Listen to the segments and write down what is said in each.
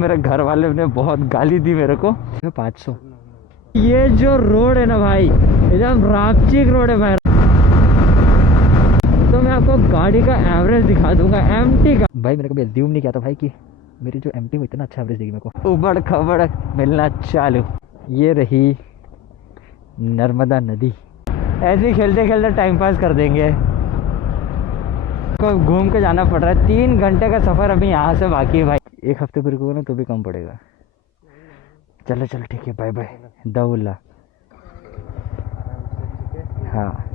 मेरे घर वाले ने बहुत गाली दी मेरे को। 500। ये जो रोड है ना भाई, एकदम रापचिक रोड है भाई। तो मैं आपको गाड़ी का एवरेज दिखा दूंगा एमटी का। भाई मैंने कभी अज्यूम नहीं किया था भाई कि मेरी जो एमटी वो इतना अच्छा एवरेज देगी मेरे को। उबड़ खबड़ मिलना चालू। ये रही नर्मदा नदी। ऐसे ही खेलते खेलते टाइम पास कर देंगे। को घूम के जाना पड़ रहा है। 3 घंटे का सफ़र अभी यहाँ से बाकी है भाई। 1 हफ्ते पर रुकोगे ना तो भी कम पड़ेगा। चलो चलो ठीक है, बाय बाय दौला। हाँ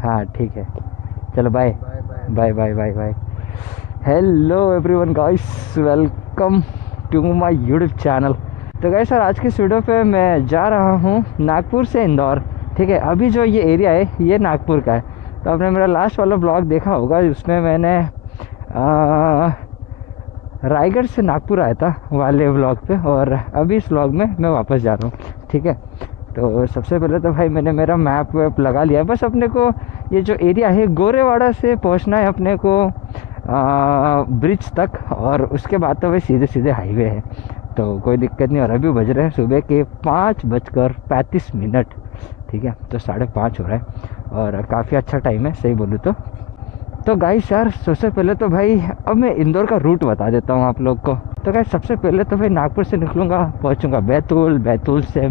हाँ ठीक है, चलो bye bye bye bye bye. Hello everyone guys, welcome to my YouTube channel. तो गाइस सर, आज की इस वीडियो पे मैं जा रहा हूँ नागपुर से इंदौर। ठीक है, अभी जो ये एरिया है ये नागपुर का है। तो आपने मेरा लास्ट वाला ब्लॉग देखा होगा, उसमें मैंने रायगढ़ से नागपुर आया था वाले ब्लॉग पे, और अभी इस ब्लॉग में मैं वापस जा रहा हूँ। ठीक है, तो सबसे पहले तो भाई मैंने मेरा मैप वैप लगा लिया है। बस अपने को ये जो एरिया है गोरेवाड़ा से पहुँचना है अपने को ब्रिज तक, और उसके बाद तो भाई सीधे सीधे हाईवे है, तो कोई दिक्कत नहीं। और अभी बज रहे हैं सुबह के 5:35। ठीक है, तो 5:30 हो रहा है और काफ़ी अच्छा टाइम है सही बोलूँ तो गाइस यार, सबसे पहले तो भाई अब मैं इंदौर का रूट बता देता हूँ आप लोग को। तो गाइस सबसे पहले तो भाई नागपुर से निकलूँगा, पहुँचूँगा बैतूल। बैतूल से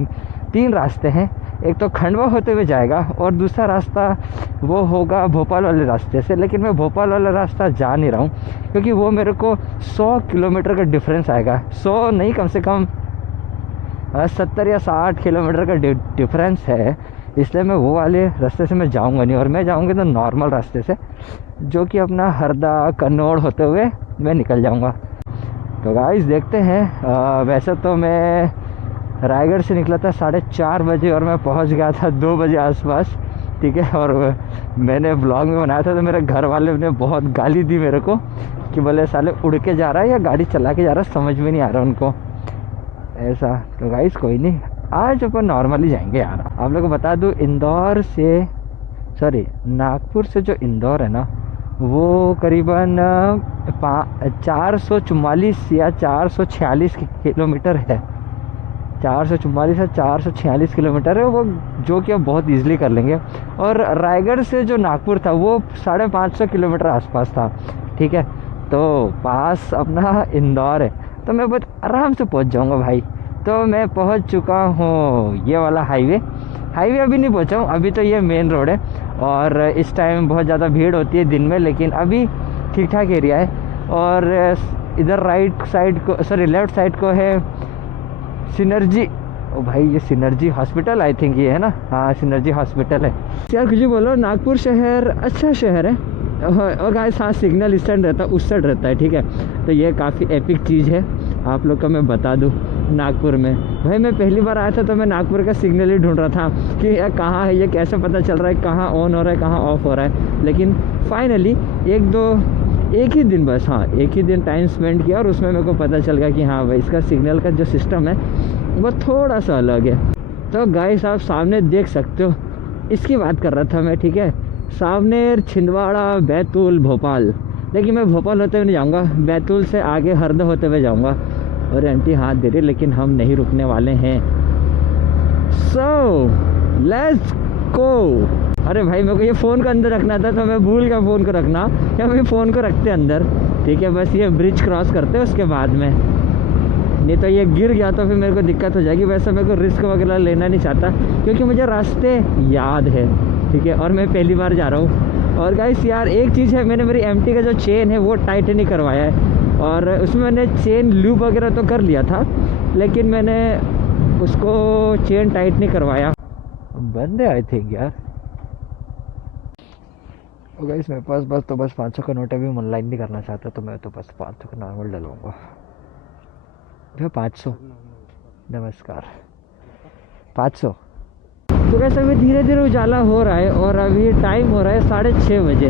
3 रास्ते हैं। एक तो खंडवा होते हुए जाएगा और दूसरा रास्ता वो होगा भोपाल वाले रास्ते से। लेकिन मैं भोपाल वाला रास्ता जा नहीं रहा हूँ क्योंकि वो मेरे को 100 किलोमीटर का डिफरेंस आएगा। 100 नहीं, कम से कम 70 या 60 किलोमीटर का डिफरेंस है, इसलिए मैं वो वाले रास्ते से मैं जाऊंगा नहीं। और मैं जाऊंगा तो नॉर्मल रास्ते से, जो कि अपना हरदा कन्नौड़ होते हुए मैं निकल जाऊंगा। तो गाइस देखते हैं। वैसे तो मैं रायगढ़ से निकला था 4:30 बजे और मैं पहुंच गया था 2 बजे आसपास। ठीक है, और मैंने ब्लॉग में बनाया था तो मेरे घर वाले ने बहुत गाली दी मेरे को कि बोले साले उड़ के जा रहा है या गाड़ी चला के जा रहा है, समझ में नहीं आ रहा उनको ऐसा। तो गाइस कोई नहीं, आज अपन नॉर्मली जाएंगे यार। आप लोगों को बता दूं, इंदौर से नागपुर से जो इंदौर है ना, वो करीबन 444 या 446 किलोमीटर है। 444 या 446 किलोमीटर है वो, जो कि अब बहुत इजीली कर लेंगे। और रायगढ़ से जो नागपुर था वो 550 किलोमीटर आसपास था। ठीक है, तो पास अपना इंदौर है, तो मैं बहुत आराम से पहुंच जाऊंगा भाई। तो मैं पहुंच चुका हूँ ये वाला हाईवे अभी नहीं पहुंचा हूँ, अभी तो ये मेन रोड है। और इस टाइम बहुत ज़्यादा भीड़ होती है दिन में, लेकिन अभी ठीक ठाक एरिया है। और इधर राइट साइड को लेफ़्ट साइड को है सिनर्जी। ओ भाई, ये सिनर्जी हॉस्पिटल आई थिंक ये है ना। हाँ, सिनर्जी हॉस्पिटल है यार। कुछ बोलो, नागपुर शहर अच्छा शहर है। और गाइस हाँ, सिग्नल इस साइड रहता है, उस साइड रहता है। ठीक है, तो ये काफ़ी एपिक चीज़ है आप लोग का मैं बता दूं। नागपुर में भाई मैं पहली बार आया था तो मैं नागपुर का सिग्नल ही ढूंढ रहा था कि यार कहाँ है, ये कैसे पता चल रहा है कहाँ ऑन हो रहा है कहाँ ऑफ हो रहा है। लेकिन फाइनली एक ही दिन, बस हाँ एक ही दिन टाइम स्पेंड किया और उसमें मेरे को पता चल गया कि हाँ भाई इसका सिग्नल का जो सिस्टम है वो थोड़ा सा अलग है। तो गाइस आप सामने देख सकते हो, इसकी बात कर रहा था मैं। ठीक है, सामने छिंदवाड़ा, बैतूल, भोपाल। लेकिन मैं भोपाल होते हुए नहीं जाऊँगा, बैतूल से आगे हरदा होते हुए जाऊँगा। और आंटी हाथ दे रही, लेकिन हम नहीं रुकने वाले हैं। So let's go. अरे भाई मेरे को ये फ़ोन को अंदर रखना था तो मैं भूल गया फ़ोन को रखना, क्या मैं फ़ोन को रखते अंदर। ठीक है, बस ये ब्रिज क्रॉस करते उसके बाद में, नहीं तो ये गिर गया तो फिर मेरे को दिक्कत हो जाएगी। वैसे मेरे को रिस्क वगैरह लेना नहीं चाहता क्योंकि मुझे रास्ते याद है। ठीक है, और मैं पहली बार जा रहा हूँ। और गाइस यार एक चीज़ है, मैंने मेरी एमटी का जो चेन है वो टाइट नहीं करवाया है, और उसमें मैंने चेन लूप वगैरह तो कर लिया था, लेकिन मैंने उसको चेन टाइट नहीं करवाया। बंद है आई थिंक यार। और गाइस मेरे पास बस 500 का नोट है, भी ऑनलाइन नहीं करना चाहता, तो मैं तो बस 500 का नॉर्मल डलवाऊँगा। भैया 500, नमस्कार 500। तो कैसे अभी धीरे धीरे उजाला हो रहा है और अभी टाइम हो रहा है 6:30 बजे।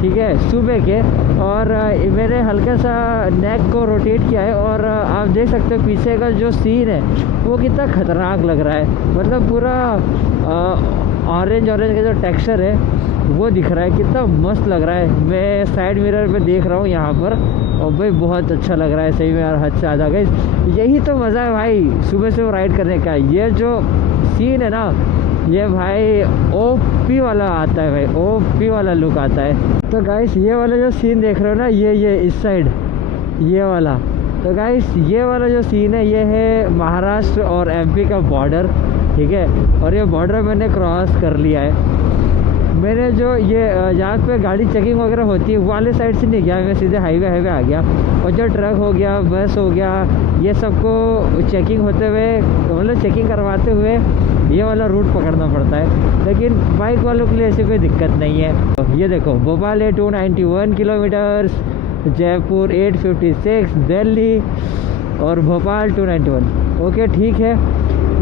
ठीक है, सुबह के। और मैंने हल्का सा नेक को रोटेट किया है और आप देख सकते हो पीछे का जो सीन है वो कितना खतरनाक लग रहा है। मतलब पूरा ऑरेंज ऑरेंज का जो टेक्सचर है वो दिख रहा है, कितना मस्त लग रहा है। मैं साइड मिरर पे देख रहा हूँ यहाँ पर, और भाई बहुत अच्छा लग रहा है सही में यार, हद से ज़्यादा। गाइस यही तो मज़ा है भाई सुबह से राइड करने का। ये जो सीन है ना, ये भाई ओपी वाला आता है भाई, ओपी वाला लुक आता है। तो गाइस ये वाला जो सीन देख रहे हो ना, ये इस साइड ये वाला, तो गाइस ये वाला जो सीन है ये है महाराष्ट्र और एमपी का बॉर्डर, ठीक है। और ये बॉर्डर मैंने क्रॉस कर लिया है। मैंने जो ये जहाँ पे गाड़ी चेकिंग वगैरह होती है वो वाले साइड से नहीं गया, मैं सीधे हाईवे आ गया। और जो ट्रक हो गया, बस हो गया, ये सबको चेकिंग होते हुए, मतलब चेकिंग करवाते हुए ये वाला रूट पकड़ना पड़ता है। लेकिन बाइक वालों के लिए ऐसी कोई दिक्कत नहीं है। ये देखो, भोपाल है 291 किलोमीटर्स, जयपुर 856, दिल्ली और भोपाल 291। ओके ठीक है।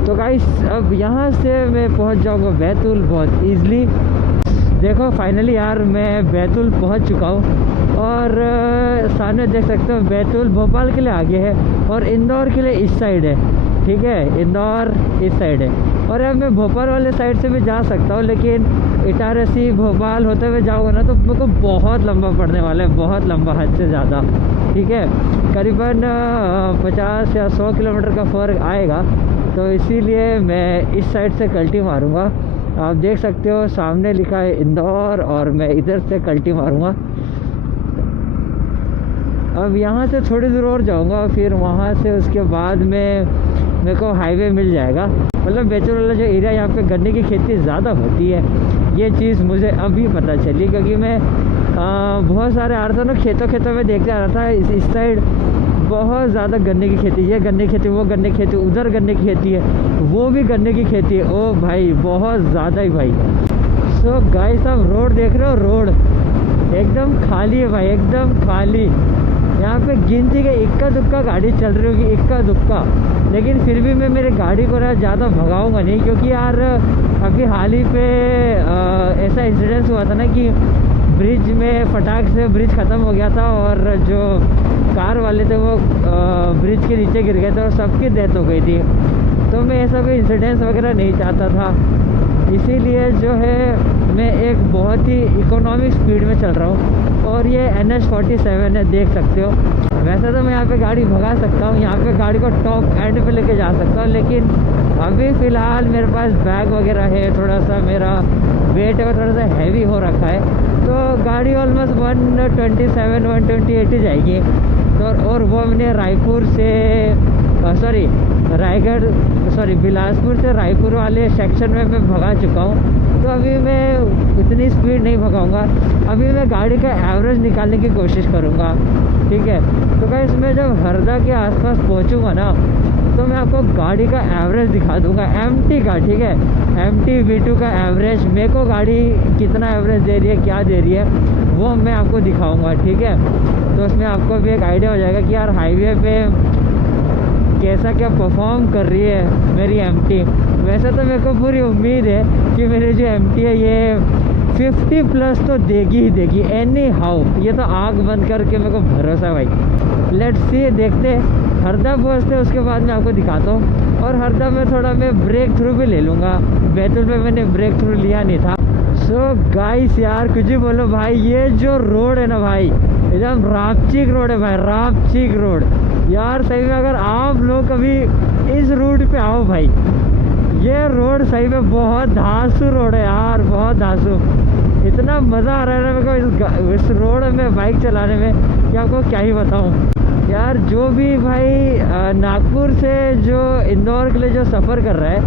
तो गाइस अब यहाँ से मैं पहुँच जाऊँगा बैतूल बहुत ईज़िली। देखो फाइनली यार मैं बैतूल पहुँच चुका हूँ। और सामने देख सकते हो बैतूल भोपाल के लिए आगे है और इंदौर के लिए इस साइड है, ठीक है। इंदौर इस साइड है। और अब मैं भोपाल वाले साइड से भी जा सकता हूँ, लेकिन इटारसी भोपाल होते हुए जाऊँगा ना तो मेरे को बहुत लंबा पड़ने वाला है, बहुत लंबा, हद से ज़्यादा, ठीक है। करीबन 50 या 100 किलोमीटर का फ़र्क आएगा। तो इसीलिए मैं इस साइड से कल्टी मारूंगा। आप देख सकते हो सामने लिखा है इंदौर और मैं इधर से कल्टी मारूंगा। अब यहाँ से थोड़ी दूर और जाऊंगा, फिर वहाँ से उसके बाद में मेरे को हाईवे मिल जाएगा। मतलब बैतूल वाला जो एरिया, यहाँ पे गन्ने की खेती ज़्यादा होती है, ये चीज़ मुझे अभी पता चली। क्योंकि मैं बहुत सारे आ रहा था ना, खेतों में देखते आ रहा था इस साइड बहुत ज़्यादा गन्ने की खेती, ये गन्ने की खेती, वो गन्ने की खेती, उधर गन्ने की खेती है, वो भी गन्ने की खेती है। ओ भाई बहुत ज़्यादा ही भाई। सो गाइस आप रोड देख रहे हो, रोड एकदम खाली है भाई, एकदम खाली। यहाँ पे गिनती के इक्का दुक्का गाड़ी चल रही होगी, इक्का दुक्का। लेकिन फिर भी मैं मेरी गाड़ी को ना ज़्यादा भगाऊंगा नहीं, क्योंकि यार अभी हाल ही पे ऐसा इंसिडेंस हुआ था ना कि ब्रिज में फटाक से ब्रिज ख़त्म हो गया था और जो कार वाले थे वो ब्रिज के नीचे गिर गए थे और सबकी डेथ हो गई थी। तो मैं ऐसा कोई इंसिडेंस वगैरह नहीं चाहता था, इसीलिए जो है मैं एक बहुत ही इकोनॉमिक स्पीड में चल रहा हूँ। और ये NH47 है, देख सकते हो। वैसे तो मैं यहाँ पे गाड़ी भगा सकता हूँ, यहाँ पे गाड़ी को टॉप एंड पे लेके जा सकता हूँ, लेकिन अभी फ़िलहाल मेरे पास बैग वगैरह है, थोड़ा सा मेरा वेट है थोड़ा सा हैवी हो रखा है, तो गाड़ी ऑलमोस्ट 127 128 ही जाएगी। तो और वो मैंने रायपुर से बिलासपुर से रायपुर वाले सेक्शन में मैं भगा चुका हूँ। तो अभी मैं इतनी स्पीड नहीं भगाऊंगा, अभी मैं गाड़ी का एवरेज निकालने की कोशिश करूँगा, ठीक है। तो गाइस मैं जब हरदा के आसपास पहुँचूँगा ना तो मैं आपको गाड़ी का एवरेज दिखा दूँगा, MT का, ठीक है। MT V2 का एवरेज, मेरे को गाड़ी कितना एवरेज दे रही है, क्या दे रही है, वो मैं आपको दिखाऊँगा, ठीक है। तो उसमें आपको भी एक आइडिया हो जाएगा कि यार हाईवे पे कैसा क्या परफॉर्म कर रही है मेरी MT। वैसे तो मेरे को पूरी उम्मीद है कि मेरी जो MT है ये 50 प्लस तो देगी ही देगी, एनी हाउ। ये तो आँख बंद करके मेरे को भरोसा भाई। लेट्स सी, देखते हरदा पहुँचते उसके बाद मैं आपको दिखाता हूँ। और हरदा में थोड़ा मैं ब्रेक थ्रू भी ले लूँगा, बैतूल पे मैंने ब्रेक थ्रू लिया नहीं था। सो गाइस यार कुछ ही बोलो भाई, ये जो रोड है ना भाई, एकदम रापचीक रोड है भाई, रापचीक रोड यार। सही में अगर आप लोग कभी इस रूट पे आओ भाई, ये रोड सही में बहुत धांसू रोड है यार, बहुत धांसू। इतना मज़ा आ रहा है ना मेरे को इस रोड में बाइक चलाने में कि आपको क्या ही बताऊँ यार। जो भी भाई नागपुर से जो इंदौर के लिए जो सफ़र कर रहा है,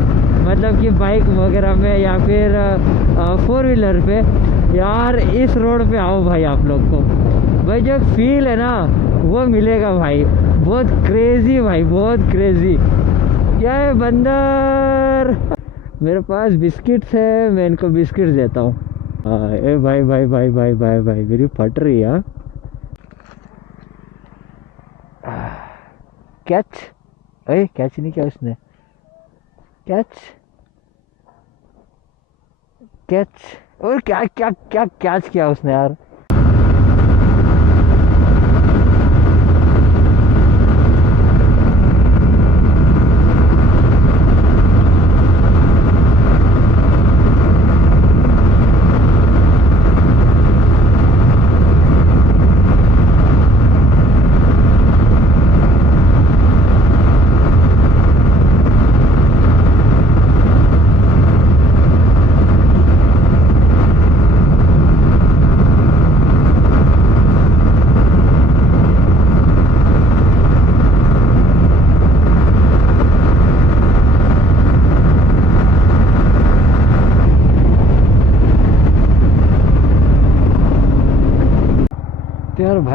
मतलब कि बाइक वगैरह में या फिर 4 व्हीलर पे, यार इस रोड पे आओ भाई। आप लोग को भाई जो फील है ना वो मिलेगा भाई, बहुत क्रेज़ी भाई, बहुत क्रेज़ी। क्या है बंदर, मेरे पास बिस्किट्स है, मैं इनको बिस्किट्स देता हूँ। ए भाई भाई भाई भाई भाई भाई मेरी फट रही है। कैच, अरे कैच नहीं किया उसने, कैच कैच, और क्या क्या क्या कैच किया उसने यार।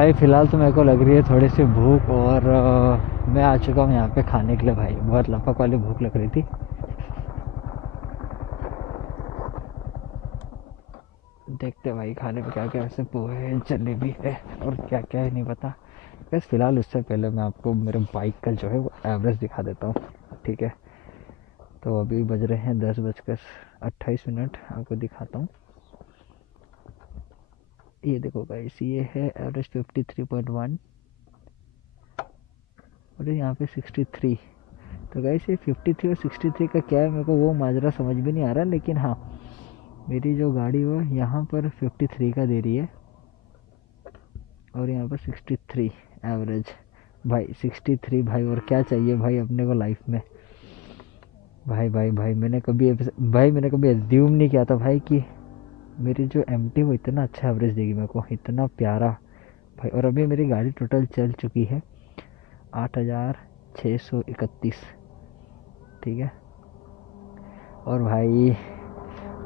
भाई फ़िलहाल तो मेरे को लग रही है थोड़ी सी भूख, और मैं आ चुका हूँ यहाँ पे खाने के लिए। भाई बहुत लपक वाली भूख लग रही थी। देखते हैं भाई खाने में क्या क्या, वैसे पोहे जलेबी है और क्या क्या है नहीं पता। बस फ़िलहाल उससे पहले मैं आपको मेरे बाइक का जो है वो एवरेज दिखा देता हूँ, ठीक है। तो अभी बज रहे हैं 10:28। आपको दिखाता हूँ। ये देखो गाइस, ये है एवरेज 53.1 और यहाँ पे 63। तो गाइस ये 53 और 63 का क्या है, मेरे को वो माजरा समझ में नहीं आ रहा, लेकिन हाँ मेरी जो गाड़ी वो यहाँ पर 53 का दे रही है और यहाँ पर 63 एवरेज। भाई 63 भाई, और क्या चाहिए भाई अपने को लाइफ में। भाई भाई भाई मैंने कभी एज्यूम नहीं किया था भाई कि मेरी जो MT वो इतना अच्छा एवरेज देगी मेरे को, इतना प्यारा भाई। और अभी मेरी गाड़ी टोटल चल चुकी है 8,631, ठीक है। और भाई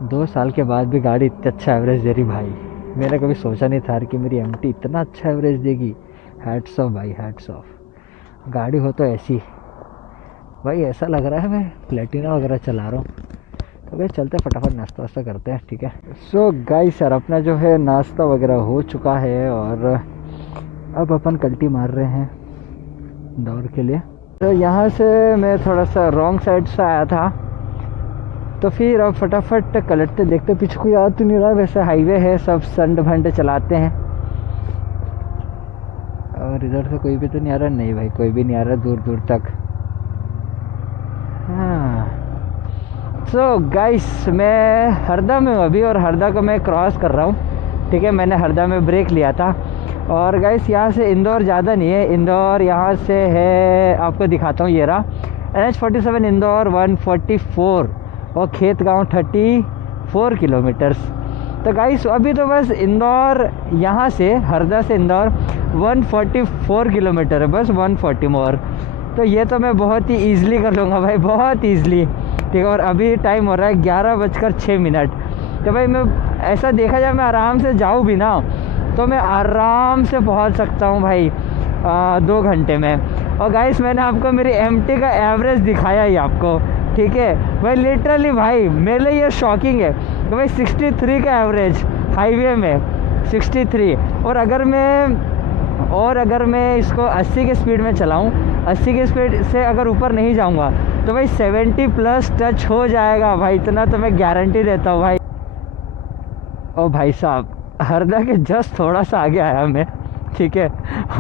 2 साल के बाद भी गाड़ी इतना अच्छा एवरेज दे रही भाई, मैंने कभी सोचा नहीं था कि मेरी MT इतना अच्छा एवरेज देगी। हैट्स ऑफ भाई, हैट्स ऑफ। गाड़ी हो तो ऐसी भाई, ऐसा लग रहा है मैं प्लेटिना वगैरह चला रहा हूँ। तो भाई चलते फटाफट नाश्ता वास्ता करते हैं, ठीक है। सो गाइस यार, अपना जो है नाश्ता वगैरह हो चुका है और अब अपन कल्टी मार रहे हैं दौड़ के लिए। तो यहाँ से मैं थोड़ा सा रॉन्ग साइड से आया था, तो फिर अब फटाफट कलटते देखते, पीछे कोई याद तो नहीं रहा। वैसे हाईवे है, सब संड भंड चलाते हैं। और इधर से कोई भी तो नहीं आ रहा। नहीं भाई कोई भी नहीं आ रहा दूर दूर तक। हाँ सो गाइस, मैं हरदा में हूँ अभी और हरदा को मैं क्रॉस कर रहा हूँ, ठीक है। मैंने हरदा में ब्रेक लिया था। और गाइस यहाँ से इंदौर ज़्यादा नहीं है, इंदौर यहाँ से है, आपको दिखाता हूँ। ये रहा NH47 इंदौर 144 और खेत गाँव 34 किलोमीटर्स। तो गाइस अभी तो बस इंदौर यहाँ से, हरदा से इंदौर 144 किलोमीटर है, बस 140 मोर। तो ये तो मैं बहुत ही ईज़िली कर लूँगा भाई, बहुत ईज़िली, ठीक है। और अभी टाइम हो रहा है 11:06। तो भाई मैं ऐसा देखा जाए, मैं आराम से जाऊँ भी ना तो मैं आराम से पहुंच सकता हूं भाई 2 घंटे में। और गाइस मैंने आपको मेरी MT का एवरेज दिखाया ही आपको, ठीक है भाई। लिटरली भाई मेरे लिए ये शॉकिंग है कि भाई 63 का एवरेज हाईवे में, 63। और अगर मैं इसको 80 के स्पीड में चलाऊं, 80 की स्पीड से अगर ऊपर नहीं जाऊंगा तो भाई 70 प्लस टच हो जाएगा भाई, इतना तो मैं गारंटी देता हूँ भाई। ओ भाई साहब, हरदा के जस्ट थोड़ा सा आगे आया मैं, ठीक है।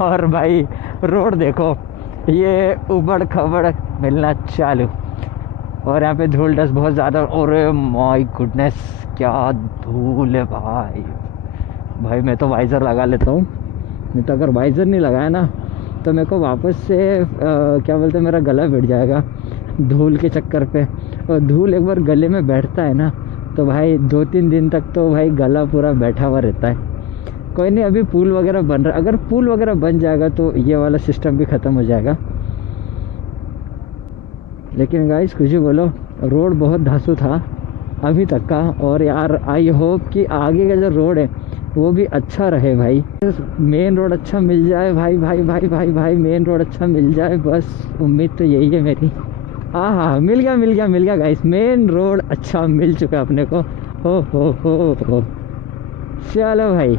और भाई रोड देखो, ये उबड़ खबड़ मिलना चालू, और यहाँ पे धूल डस्ट बहुत ज़्यादा। और माय गुडनेस क्या धूल है भाई। भाई मैं तो वाइज़र लगा लेता हूँ, नहीं तो अगर वाइज़र नहीं लगाया ना तो मेरे को वापस से क्या बोलते हैं, मेरा गला बैठ जाएगा धूल के चक्कर पे। और धूल एक बार गले में बैठता है ना तो भाई 2-3 दिन तक तो भाई गला पूरा बैठा हुआ रहता है। कोई नहीं, अभी पुल वगैरह बन रहा है, अगर पुल वगैरह बन जाएगा तो ये वाला सिस्टम भी ख़त्म हो जाएगा। लेकिन गाइस कुछ भी बोलो, रोड बहुत धांसू था अभी तक का। और यार आई होप कि आगे का जो रोड है वो भी अच्छा रहे भाई। मेन रोड अच्छा मिल जाए भाई, भाई भाई भाई भाई मेन रोड अच्छा मिल जाए, बस उम्मीद तो यही है मेरी। हाँ मिल गया गाइस, मेन रोड अच्छा मिल चुका अपने को। हो चलो भाई।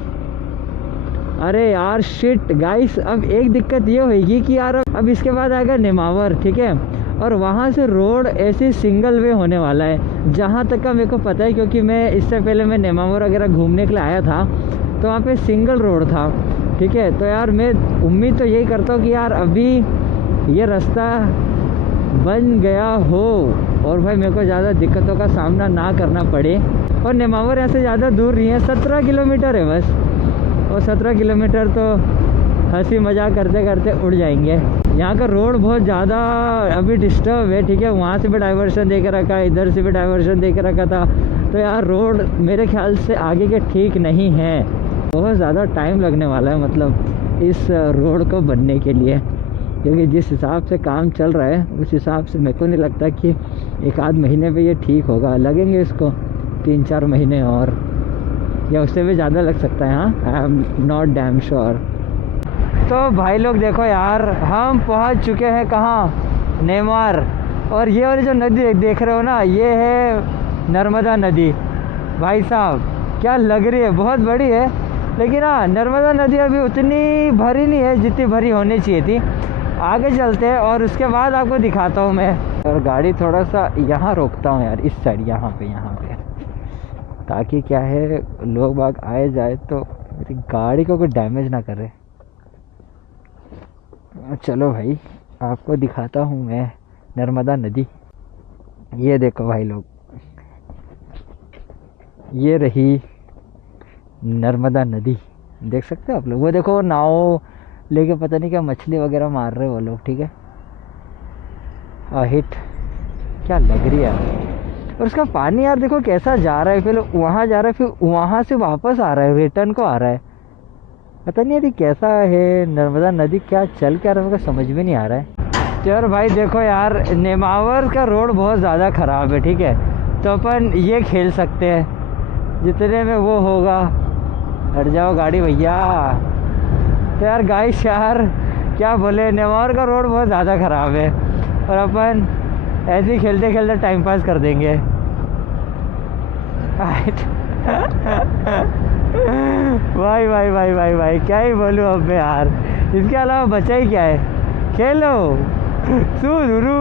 अरे यार शिट गाइस, अब एक दिक्कत ये होगी कि यार अब इसके बाद आएगा नेमावर, ठीक है। और वहाँ से रोड ऐसे सिंगल वे होने वाला है, जहाँ तक का मेरे को पता है, क्योंकि मैं इससे पहले मैं नेमावर वगैरह घूमने के लिए आया था तो वहाँ पे सिंगल रोड था, ठीक है। तो यार मैं उम्मीद तो यही करता हूँ कि यार अभी ये रास्ता बन गया हो और भाई मेरे को ज़्यादा दिक्कतों का सामना ना करना पड़े। और नेमावर यहाँ से ज़्यादा दूर नहीं है, 17 किलोमीटर है बस। और 17 किलोमीटर तो हंसी मजाक करते करते उड़ जाएंगे। यहाँ का रोड बहुत ज़्यादा अभी डिस्टर्ब है, ठीक है। वहाँ से भी डाइवर्शन दे के रखा है, इधर से भी डाइवर्शन दे के रखा था। तो यार रोड मेरे ख्याल से आगे के ठीक नहीं है, बहुत ज़्यादा टाइम लगने वाला है मतलब इस रोड को बनने के लिए। क्योंकि जिस हिसाब से काम चल रहा है उस हिसाब से मेरे को नहीं लगता कि 1-आध महीने पे ये ठीक होगा। लगेंगे इसको 3-4 महीने और, या उससे भी ज़्यादा लग सकता है। हाँ I am not damn sure. तो भाई लोग देखो यार, हम पहुंच चुके हैं कहाँ, नेमार। और ये वाली जो नदी देख रहे हो ना, ये है नर्मदा नदी। भाई साहब क्या लग रही है, बहुत बड़ी है। लेकिन हाँ, नर्मदा नदी अभी उतनी भरी नहीं है जितनी भरी होनी चाहिए थी। आगे चलते हैं और उसके बाद आपको दिखाता हूँ मैं। और गाड़ी थोड़ा सा यहाँ रोकता हूँ यार, इस साइड, यहाँ पे ताकि क्या है, लोग बाग आए जाए तो मेरी गाड़ी को कोई डैमेज ना करे। चलो भाई, आपको दिखाता हूँ मैं नर्मदा नदी। ये देखो भाई लोग, ये रही नर्मदा नदी, देख सकते हो आप लोग। वो देखो नाव लेके पता नहीं क्या मछली वगैरह मार रहे वो लोग, ठीक है। हिट क्या लग रही है यार। और उसका पानी यार देखो कैसा जा रहा है, फिर वहाँ जा रहा है, फिर वहाँ से वापस आ रहा है, रिटर्न को आ रहा है। पता नहीं यार कैसा है नर्मदा नदी, क्या चल क्या रहा है मुझे समझ में नहीं आ रहा है। तो यार भाई देखो यार, नेमावर का रोड बहुत ज़्यादा ख़राब है, ठीक है। तो अपन ये खेल सकते हैं जितने में वो होगा। हट जाओ गाड़ी भैया। तो यार गाइस यार क्या बोले, नेमावर का रोड बहुत ज़्यादा ख़राब है और अपन ऐसे ही खेलते खेलते टाइम पास कर देंगे। भाई भाई भाई भाई भाई क्या ही बोलूँ अब मैं यार, इसके अलावा बचा ही क्या है। खेलो सुरू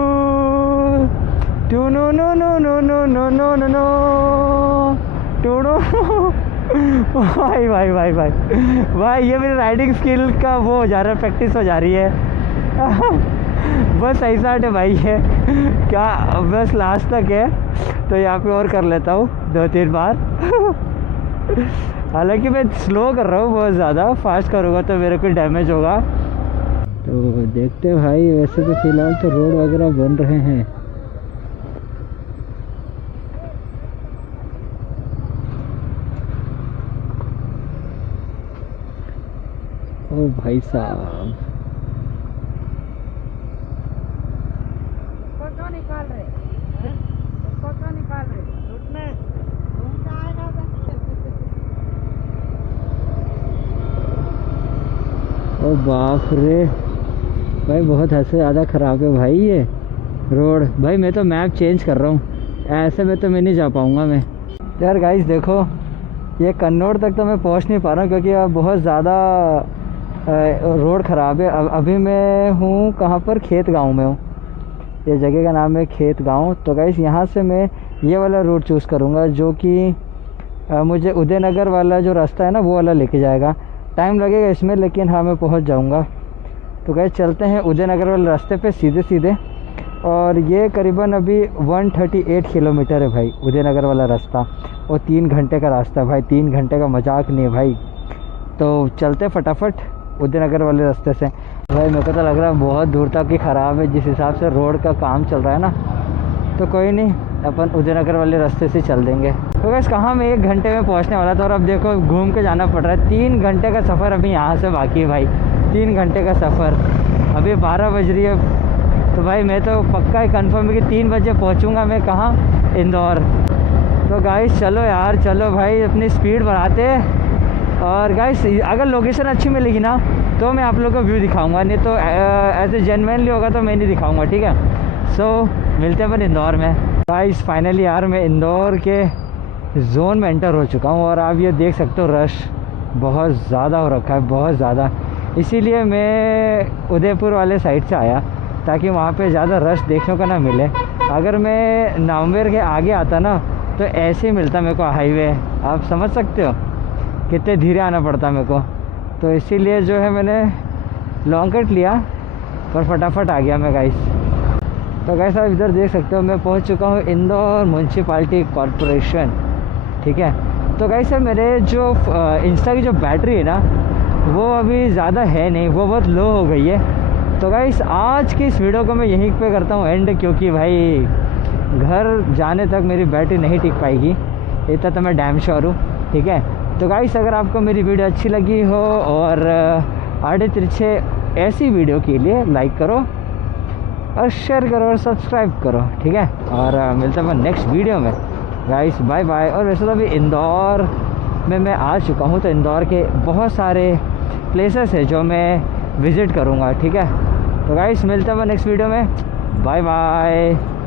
टू नो नो नो नो नो नो नो नो नो टूडो। भाई भाई भाई भाई भाई, ये मेरी राइडिंग स्किल का वो हो जा रहा है, प्रैक्टिस हो जा रही है। बस ऐसा है भाई है क्या, बस लास्ट तक है। तो यहाँ पे और कर लेता हूँ 2-3 बार। हालांकि मैं स्लो कर रहा हूँ बहुत ज़्यादा, फास्ट करूँगा तो मेरे को डैमेज होगा। तो देखते भाई, वैसे तो फिलहाल तो रोड वगैरह बन रहे हैं। ओ भाई साहब, निकाल रहे उसको क्यों निकाल रहे, ओ बाप रे भाई, बहुत हद से ज़्यादा ख़राब है भाई ये रोड। भाई मैं तो मैप चेंज कर रहा हूँ, ऐसे में तो मैं नहीं जा पाऊँगा मैं। यार गाइस देखो, ये कन्नौड़ तक तो मैं पहुँच नहीं पा रहा हूँ क्योंकि अब बहुत ज़्यादा रोड ख़राब है। अभी मैं हूँ कहाँ पर, खेत गांव में हूँ। ये जगह का नाम है खेत गांव। तो गाइस यहाँ से मैं ये वाला रूट चूज़ करूँगा जो कि मुझे उदयनगर वाला जो रास्ता है ना, वो वाला लेके जाएगा। टाइम लगेगा इसमें, लेकिन हाँ मैं पहुँच जाऊँगा। तो गाइस चलते हैं उदयनगर वाले रास्ते पे सीधे सीधे। और ये करीबन अभी 138 किलोमीटर है भाई उदयनगर वाला रास्ता, और 3 घंटे का रास्ता है भाई। 3 घंटे का मजाक नहीं है भाई। तो चलते फटाफट उदयनगर वाले रास्ते से। भाई मेरे को तो लग रहा है बहुत दूर तक ही ख़राब है, जिस हिसाब से रोड का काम चल रहा है ना। तो कोई नहीं, अपन उदयनगर वाले रास्ते से चल देंगे। तो वैसे कहाँ मैं 1 घंटे में पहुँचने वाला था और अब देखो घूम के जाना पड़ रहा है। 3 घंटे का सफ़र अभी यहाँ से बाकी है भाई, 3 घंटे का सफ़र। अभी 12 बज रही है। तो भाई मैं तो पक्का ही कन्फर्म है कि 3 बजे पहुँचूँगा मैं कहाँ, इंदौर। तो गाइस चलो यार, चलो भाई अपनी स्पीड बढ़ाते। और गाइस अगर लोकेशन अच्छी मिलेगी ना तो मैं आप लोगों को व्यू दिखाऊंगा, नहीं तो ऐसे जेन्युइनली होगा तो मैं नहीं दिखाऊंगा, ठीक है। सो मिलते हैं अपन इंदौर में। गाइस फाइनली यार मैं इंदौर के जोन में एंटर हो चुका हूँ और आप ये देख सकते हो रश बहुत ज़्यादा हो रखा है, बहुत ज़्यादा। इसीलिए मैं उदयपुर वाले साइड से आया ताकि वहाँ पे ज़्यादा रश देखने को ना मिले। अगर मैं नामवेर के आगे आता ना तो ऐसे ही मिलता मेरे को हाईवे, आप समझ सकते हो कितने धीरे आना पड़ता मेरे को। तो इसीलिए जो है मैंने लॉन्ग कट लिया और फटाफट आ गया मैं गाइस। तो गाइस आप इधर देख सकते हो मैं पहुंच चुका हूं इंदौर म्यूनसिपालिटी कॉरपोरेशन, ठीक है। तो गाइस मेरे जो इंस्टा की जो बैटरी है ना वो अभी ज़्यादा है नहीं, वो बहुत लो हो गई है। तो गाइस आज की इस वीडियो को मैं यहीं पे करता हूँ एंड, क्योंकि भाई घर जाने तक मेरी बैटरी नहीं टिक पाएगी, इतना तो मैं डैम श्योर हूँ, ठीक है। तो गाइस अगर आपको मेरी वीडियो अच्छी लगी हो और आड़े तिरछे ऐसी वीडियो के लिए लाइक करो और शेयर करो और सब्सक्राइब करो, ठीक है। और मिलते हैं नेक्स्ट वीडियो में गाइस, बाय बाय। और वैसे तो अभी इंदौर में मैं आ चुका हूँ, तो इंदौर के बहुत सारे प्लेसेस है जो मैं विज़िट करूँगा, ठीक है। तो गाइस मिलते हैं नेक्स्ट वीडियो में, बाय बाय।